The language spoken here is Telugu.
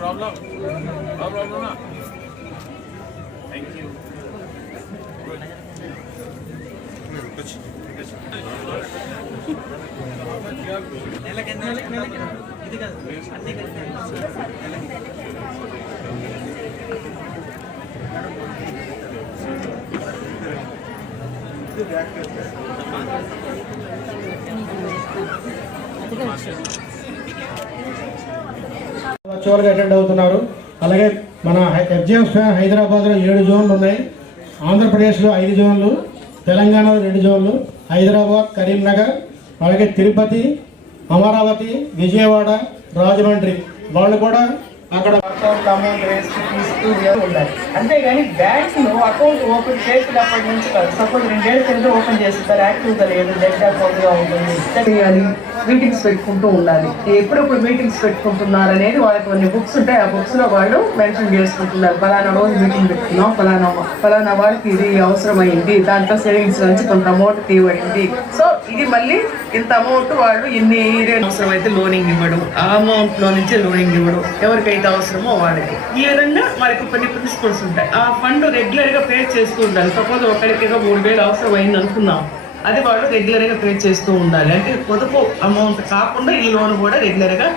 problem. No problem. Thank you. వర్చువల్గా అటెండ్ అవుతున్నారు. అలాగే మన ఎఫ్జిఎఫ్ హైదరాబాద్లో 7 జోన్లు ఉన్నాయి, ఆంధ్రప్రదేశ్లో 5 జోన్లు, తెలంగాణలో 2 జోన్లు, హైదరాబాద్, కరీంనగర్, అలాగే తిరుపతి, అమరావతి, విజయవాడ, రాజమండ్రి వాళ్ళు కూడా అక్కడ అమౌంట్ వేసి తీసుకు ఉండాలి. అంతేగాని బ్యాంక్ లో అకౌంట్ ఓపెన్ చేసినప్పటి నుంచి కాదు. సపోజ్ 2 ఏళ్ళ కింద ఓపెన్ చేస్తారు, యాక్టివ్గా లేదు, డెట్ అకౌంట్ గా ఉంటుంది. చేయాలి, మీటింగ్స్ పెట్టుకుంటూ ఉండాలి. ఎప్పుడెప్పుడు మీటింగ్స్ పెట్టుకుంటున్నారు అనేది వాళ్ళకి కొన్ని బుక్స్ ఉంటాయి. ఆ బుక్స్ లో వాళ్ళు మెన్షన్ చేసుకుంటున్నారు, ఫలానా రోజు మీటింగ్ పెట్టుకున్నాం, ఫలానా వాళ్ళకి ఇది అవసరమైంది, దాంట్లో సేవింగ్స్ నుంచి కొంత అమౌంట్ తీయబడింది. సో ఇది మళ్ళీ ఇంత అమౌంట్ వాళ్ళు ఇన్ని అవసరమైతే లోనింగ్ ఇవ్వడం, ఆ అమౌంట్ లో నుంచే లోనింగ్ ఇవ్వడం, ఎవరికైతే అవసరమో వాళ్ళకి. ఈ విధంగా మనకి కొన్ని ప్రిన్సిపల్స్ ఉంటాయి. ఆ ఫండ్ రెగ్యులర్ గా పే చేస్తూ ఉండాలి. సపోజ్ ఒకరికి 3,000 అవసరం అయింది అనుకున్నాం, అది వాళ్ళు రెగ్యులర్ గా పే చేస్తూ ఉండాలి. అంటే పొదుపు అమౌంట్ కాకుండా ఈ లోన్ కూడా రెగ్యులర్ గా